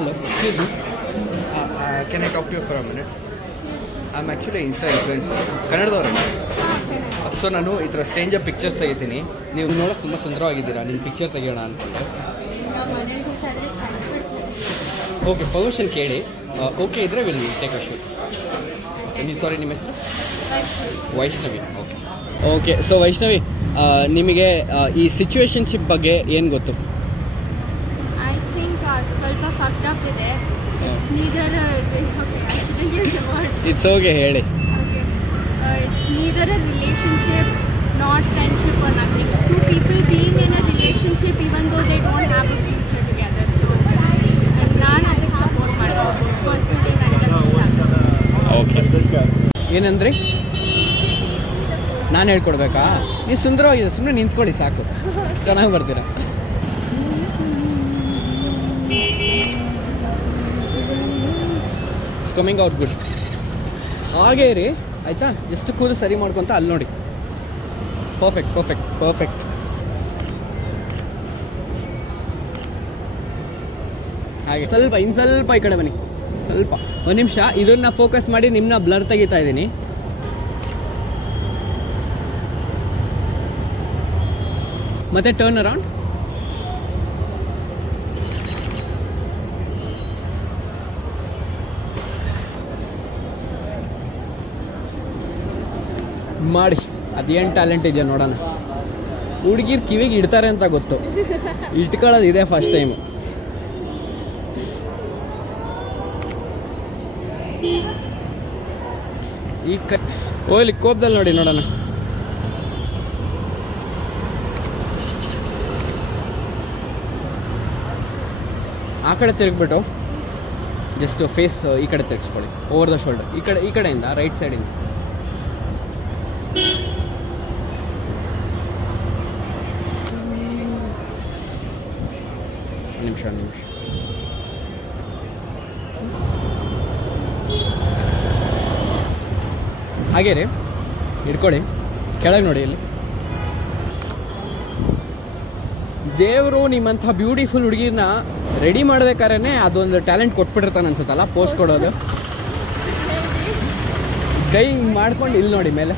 Hello, excuse me. Can I talk to you for a minute? I'm actually Insta influencer. ಕನ್ನಡದವ್ರೆ. So ನಾನು ಈ ಥರ stranger pictures ತೆಗಿತೀನಿ. ನೀವು ನೋಡೋಕೆ ತುಂಬ ಸುಂದರವಾಗಿದ್ದೀರಾ. ನಿಮ್ಮ ಪಿಕ್ಚರ್ ತೆಗಿಯೋಣ ಅಂದ್ಕೊಂಡೆ. ಓಕೆ, ಪರ್ಮಿಷನ್ ಕೇಳಿ. ಓಕೆ ಇದ್ದರೆ ವಿಲ್ ಟೇಕ್ ಅ ಶೂಟ್. ಸಾರಿ, ನಿಮ್ಮ ಹೆಸರು? Vaishnavi. Okay okay. So Vaishnavi, ನಿಮಗೆ ಈ ಸಿಚುವೇಶನ್ಶಿಪ್ ಬಗ್ಗೆ ಏನು ಗೊತ್ತು? ಸ್ವಲ್ಪ ಫಕ್ಡ್ ಅಪ್ ಇದೆ. It's neither okay, I shouldn't use the word. It's okay, ಹೇಳಿ. Okay. It's neither a relationship, not friendship or nothing. Two people being in a relationship even though they don't have a future together. So ನಾನು ಅದಕ್ಕೆ support ಮಾಡ್ತೀನಿ. Personally ನನಗೆ ಇಷ್ಟ. Okay, ಏನಂದ್ರಿ? ನಾನು ಹೇಳ್ಕೊಡ್ಬೇಕಾ? ನೀವು ಸುಂದರವಾಗಿದೆ, ಸುಮ್ಮನೆ ನಿಂತ್ಕೊಳ್ಳಿ ಸಾಕು, ಚೆನ್ನಾಗಿ ಬರ್ತೀರಾ. It's coming out good. ಹಾಗೇ ರೀ, ಆಯಿತಾ? ಎಷ್ಟು ಕೂದು ಸರಿ ಮಾಡ್ಕೊತ ಅಲ್ಲಿ ನೋಡಿ. Perfect perfect perfect. ಹಾಗೆ ಸ್ವಲ್ಪ ಇನ್ನು ಸ್ವಲ್ಪ ಈ ಕಡೆ ಬನ್ನಿ, ಸ್ವಲ್ಪ ಒಂದು ನಿಮಿಷ. ಇದನ್ನ ಫೋಕಸ್ ಮಾಡಿ ನಿಮ್ಮನ್ನ ಬ್ಲರ್ ತೆಗಿತಾ ಇದ್ದೀನಿ. ಮತ್ತೆ ಟರ್ನ್ ಅರೌಂಡ್. ಮಾಡಿ, ಅದೇನು ಟ್ಯಾಲೆಂಟ್ ಇದೆಯಾ ನೋಡೋಣ. ಹುಡುಗಿರು ಕಿವಿಗೆ ಇಡ್ತಾರೆ ಅಂತ ಗೊತ್ತು, ಇಟ್ಕೊಳ್ಳೋದು ಇದೆ ಫಸ್ಟ್ ಟೈಮು. ಈ ಓಲಿ ಕೋಪದಲ್ಲಿ ನೋಡಿ, ನೋಡೋಣ. ಆ ಕಡೆ ತಿರುಗ್ಬಿಟ್ಟು ಜಸ್ಟ್ ಫೇಸ್ ಈ ಕಡೆ ತಿರ್ಗಿಸ್ಕೊಳ್ಳಿ, ಓವರ್ ದ ಶೋಲ್ಡರ್. ಈ ಕಡೆಯಿಂದ ರೈಟ್ ಸೈಡಿಂದ. ನಿಮಿಷ ಹಾಗೇ ರೀ, ಹಿಡ್ಕೊಳ್ಳಿ. ಕೆಳಗೆ ನೋಡಿ, ಇಲ್ಲಿ ದೇವರು ನಿಮ್ಮಂಥ ಬ್ಯೂಟಿಫುಲ್ ಹುಡುಗಿನ ರೆಡಿ ಮಾಡ್ಬೇಕಾದ್ರೆ ಅದೊಂದು ಟ್ಯಾಲೆಂಟ್ ಕೊಟ್ಬಿಟ್ಟಿರ್ತಾನೆ ಅನ್ಸುತ್ತಲ್ಲ, ಪೋಸ್ಟ್ ಕೊಡೋದು. ಕೈ ಹಿಂಗೆ ಮಾಡ್ಕೊಂಡು ಇಲ್ಲಿ ನೋಡಿ ಮೇಲೆ.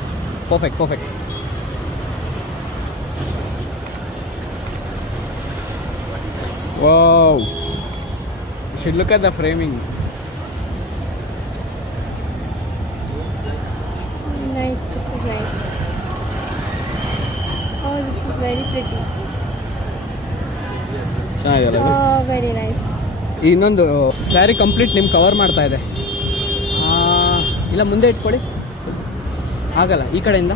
Perfect perfect. Wow, you should look at the framing. Nice, this is nice. Oh, this is very pretty. ಚೆನ್ನಾಗಿದೆ. Oh, very nice. ಇನ್ನೊಂದು ಸ್ಯಾರಿ ಕಂಪ್ಲೀಟ್ ನಿಮ್ಗೆ ಕವರ್ ಮಾಡ್ತಾ ಇದೆ. ಇಲ್ಲ, ಮುಂದೆ ಇಟ್ಕೊಳ್ಳಿ. ಆಗಲ್ಲ, ಈ ಕಡೆಯಿಂದ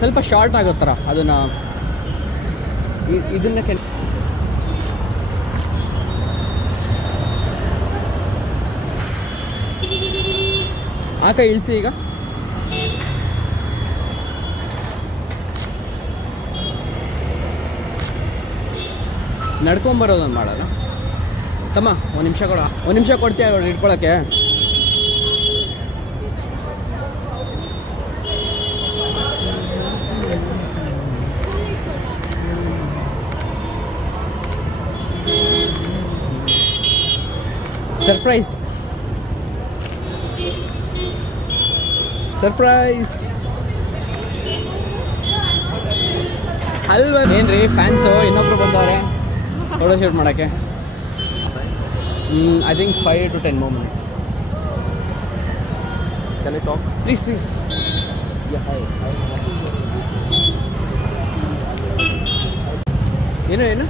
ಸ್ವಲ್ಪ ಶಾರ್ಟ್ ಆಗೋ ಥರ ಅದನ್ನು ಇದನ್ನ ಆ ಕೈ ಇಳಿಸಿ. ಈಗ ನಡ್ಕೊಂಬರೋದನ್ನು ಮಾಡೋಣ. ತಮ್ಮ ಒಂದು ನಿಮಿಷ ಕೊಡ್ತೀಯ ಇಟ್ಕೊಳ್ಳೋಕ್ಕೆ? ಸರ್ಪ್ರೈಸ್ಡ್ ಅಲ್ವಾ? ಏನ್ರಿ ಫ್ಯಾನ್ಸು ಇನ್ನೊಬ್ರು ಬಂದವ್ರೆ ಫೋಟೋ ಶೂಟ್ ಮಾಡೋಕ್ಕೆ. I think 5 to 10 more minutes. Can I talk? Please. Yeah, hi. ಏನು?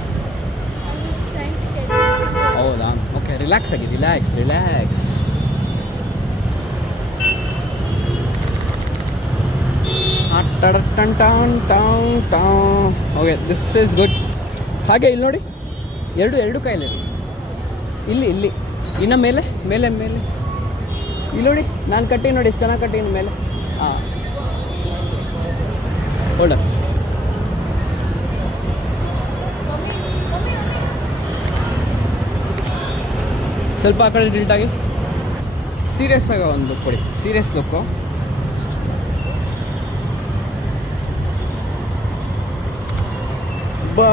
ಹೌದಾ? ಓಕೆ, ರಿಲ್ಯಾಕ್ಸ್ ಆಗಿ, relax. Okay, this is good. ಹಾಗೆ ಇಲ್ಲಿ ನೋಡಿ, ಎರಡು ಕೈಯಲ್ಲಿ ಇಲ್ಲಿ ಇನ್ನು ಮೇಲೆ ಇಲ್ಲಿ ನೋಡಿ. ನಾನು ಕಟ್ಟಿ ನೋಡಿ, ಎಷ್ಟು ಚೆನ್ನಾಗಿ ಕಟ್ಟಿ ಮೇಲೆ. ಹಾಂ, ಹೊಡ. ಸ್ವಲ್ಪ ಆ ಕಡೆ ಟಿಲ್ಟಾಗಿ ಸೀರಿಯಸ್ ಆಗಿ ಒಂದು ಲುಕ್ ಕೊಡಿ, ಸೀರಿಯಸ್ ಲುಕ್ಕು. ಬಾ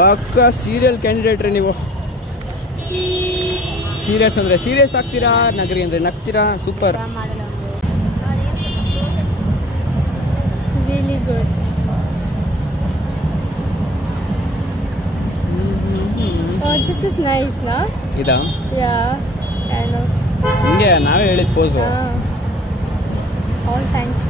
ಪಕ್ಕ ಸೀರಿಯಲ್ ಕ್ಯಾಂಡಿಡೇಟ್ ರೀ ನೀವು. ಸೀರಿಯಸ್ ಅಂದರೆ ಸೀರಿಯಸ್ ಆಗ್ತೀರಾ, ನಗರಿ ಅಂದರೆ ನಗ್ತೀರಾ. Super. Really good. Oh, this is nice, na? ಇದಾ? Yeah, kind of. ಹಿಂಗೆ ನಾವೇ ಹೇಳಿದ ಪೋಸು. All thanks.